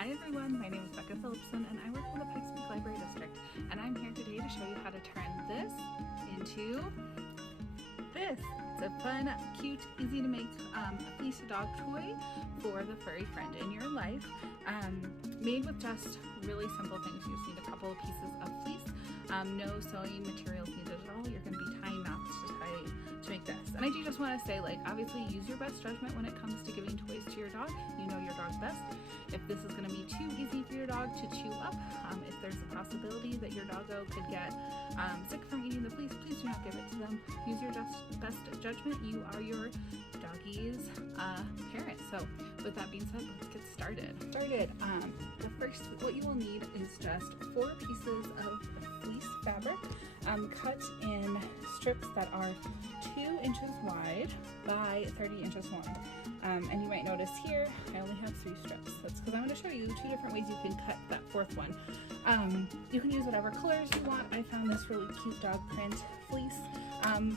Hi everyone, my name is Becca Phillipson and I work for the Pikes Peak Library District, and I'm here today to show you how to turn this into this. It's a fun, cute, easy to make fleece dog toy for the furry friend in your life. Made with just really simple things. You just need a couple of pieces of fleece, no sewing materials needed at all. You're going to be tying knots to make this. And I do just want to say, like, obviously use your best judgment when it comes to giving toys to your dog. You know your dog best. If this is going to be too easy for your dog to chew up, if there's a possibility that your doggo could get sick from eating the fleece, please do not give it to them. Use your best judgment. You are your doggy's parent. So with that being said, let's get started. The first, what you will need is just 4 pieces of fleece fabric cut in strips that are 2 inches wide by 30 inches long. And you might notice here I only have 3 strips. That's because I'm going to show you 2 different ways you can cut that 4th one. You can use whatever colors you want. I found this really cute dog print fleece,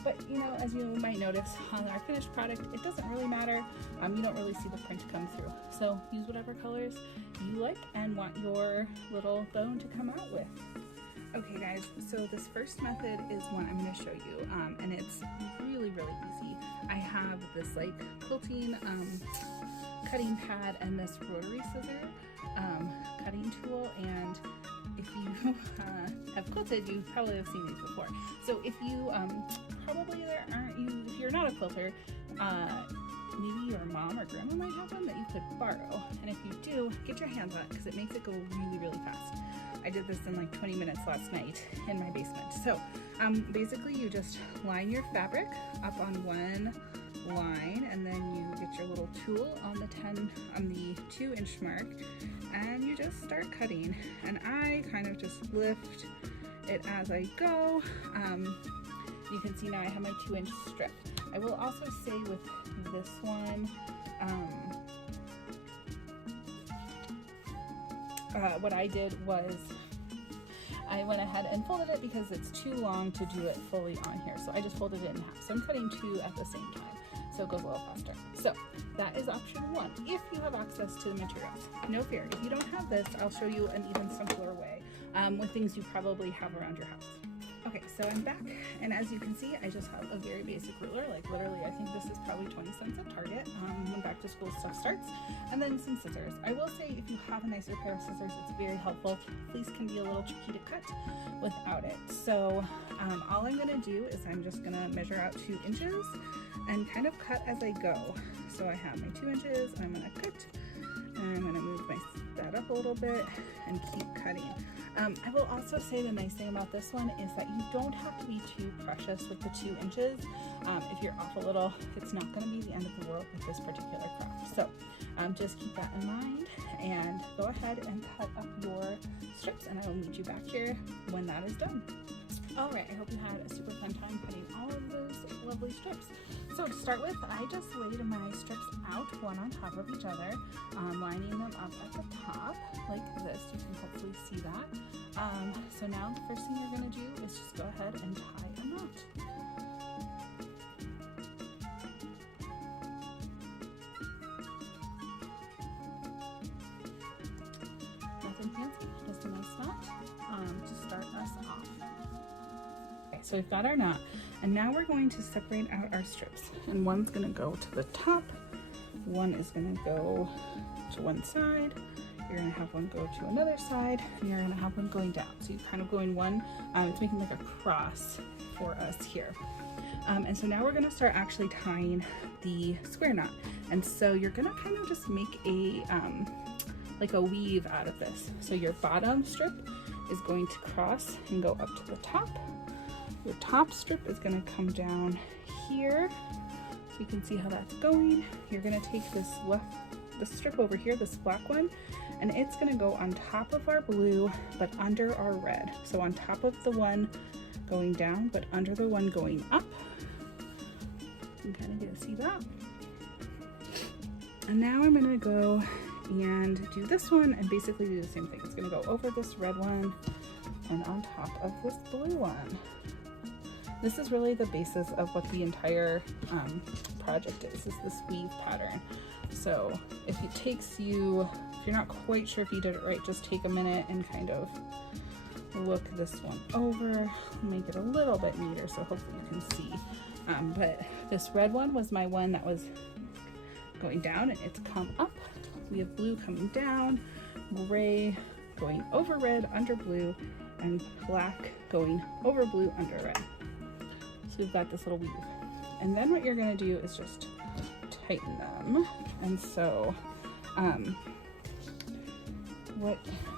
but you know, as you might notice on our finished product, it doesn't really matter. You don't really see the print come through, so use whatever colors you like and want your little bone to come out with. Okay guys, so this first method is one I'm going to show you, and it's really easy. I have this like quilting cutting pad and this rotary scissor cutting tool, and if you have quilted, you probably have seen these before. So if you if you're not a quilter, maybe your mom or grandma might have one that you could borrow, and if you do, get your hands on it because it makes it go really fast. I did this in like 20 minutes last night in my basement. So basically you just line your fabric up on one line, and then you get your little tool on the 2-inch mark, and you just start cutting. And I kind of just lift it as I go. You can see now I have my 2-inch strip. I will also say with this one, what I did was I went ahead and folded it because it's too long to do it fully on here. So I just folded it in half. So I'm cutting 2 at the same time, so it goes a little faster. So that is option 1, if you have access to the materials. No fear, if you don't have this, I'll show you an even simpler way with things you probably have around your house. Okay, so I'm back, and as you can see, I just have a very basic ruler. Like literally, I think this is probably 20 cents at Target when back to school stuff starts, and then some scissors. I will say if you have a nicer pair of scissors, it's very helpful. Fleece can be a little tricky to cut without it. So all I'm gonna do is I'm just gonna measure out 2 inches and kind of cut as I go. So I have my 2 inches, I'm gonna cut, and I'm gonna move that up a little bit and keep cutting. I will also say the nice thing about this one is that you don't have to be too precious with the 2 inches. If you're off a little, it's not going to be the end of the world with this particular craft. So just keep that in mind and go ahead and cut up your strips, and I will meet you back here when that is done. Alright, I hope you had a super fun time cutting all of those lovely strips. So to start with, I just laid my strips out one on top of each other, lining them up at the top like this. You can hopefully see that. So now the first thing you're going to do is just go ahead and tie a knot. Nothing fancy, just a nice knot to start us off. So we've got our knot, and now we're going to separate out our strips, and one's going to go to the top, one is going to go to one side, you're going to have one go to another side, and you're going to have one going down. So you're kind of going one, it's making like a cross for us here. And so now we're going to start actually tying the square knot, and so you're going to kind of just make a like a weave out of this. So your bottom strip is going to cross and go up to the top. Your top strip is going to come down here, so you can see how that's going. You're going to take the strip over here, this black one, and it's going to go on top of our blue but under our red. So on top of the one going down but under the one going up. You can kind of get to see that. And now I'm going to go and do this one and basically do the same thing. It's going to go over this red one and on top of this blue one. This is really the basis of what the entire project is this weave pattern. So if it takes you, if you're not quite sure if you did it right, just take a minute and kind of look this one over, make it a little bit neater so hopefully you can see. But this red one was my one that was going down, and it's come up. We have blue coming down, gray going over red under blue, and black going over blue under red. So we've got this little weave. And then what you're going to do is just tighten them. And so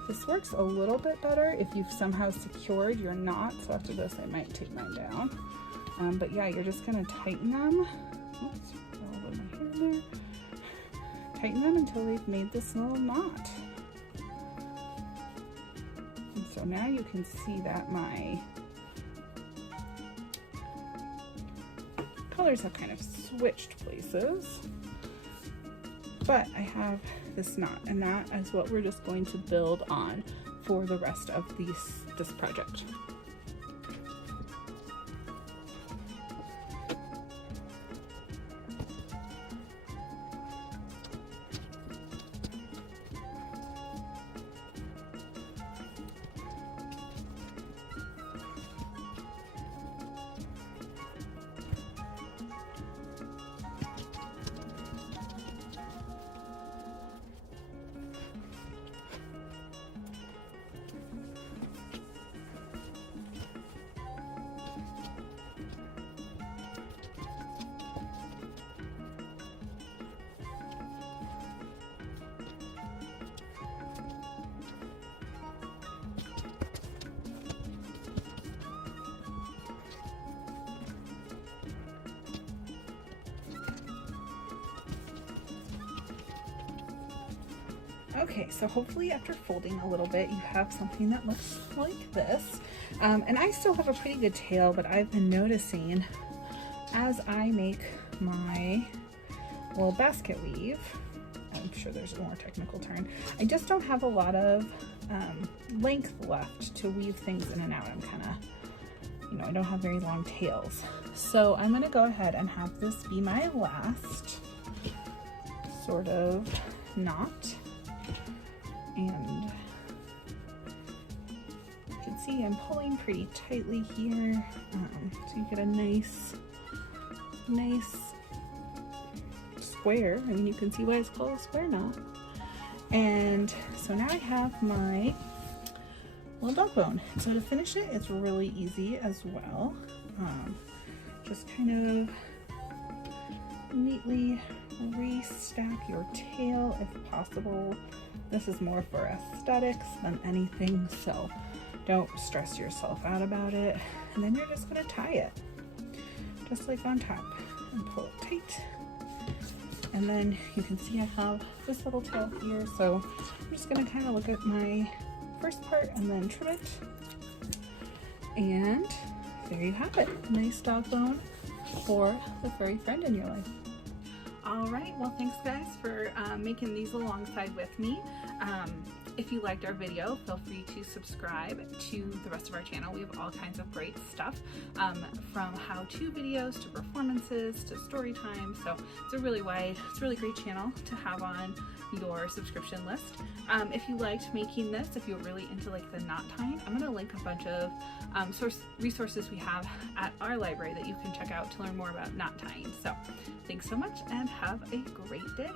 this works a little bit better if you've somehow secured your knot. So after this I might take mine down. But yeah, you're just going to tighten them. Oops, a little bit of my hair in there. Tighten them until they've made this little knot. And so now you can see that my colors have kind of switched places, but I have this knot, and that is what we're just going to build on for the rest of this project. Okay, so hopefully after folding a little bit, you have something that looks like this. And I still have a pretty good tail, but I've been noticing as I make my little basket weave, I'm sure there's a more technical term, I just don't have a lot of length left to weave things in and out. I'm kind of, I don't have very long tails. So I'm gonna go ahead and have this be my last sort of knot. And you can see I'm pulling pretty tightly here, so you get a nice square. I mean, you can see why it's called a square knot. And so now I have my little dog bone. So to finish it, it's really easy as well. Just kind of neatly restack your tail if possible. This is more for aesthetics than anything, so don't stress yourself out about it. And then you're just going to tie it, just like on top, and pull it tight. And then you can see I have this little tail here, so I'm just going to kind of look at my first part and then trim it. And there you have it, nice dog bone for the furry friend in your life. All right, well, thanks guys for making these alongside with me. If you liked our video, feel free to subscribe to the rest of our channel. We have all kinds of great stuff, from how-to videos to performances to story time. So it's a really great channel to have on your subscription list. If you liked making this, if you're really into like the knot tying, I'm gonna link a bunch of resources we have at our library that you can check out to learn more about knot tying. So thanks so much and have a great day.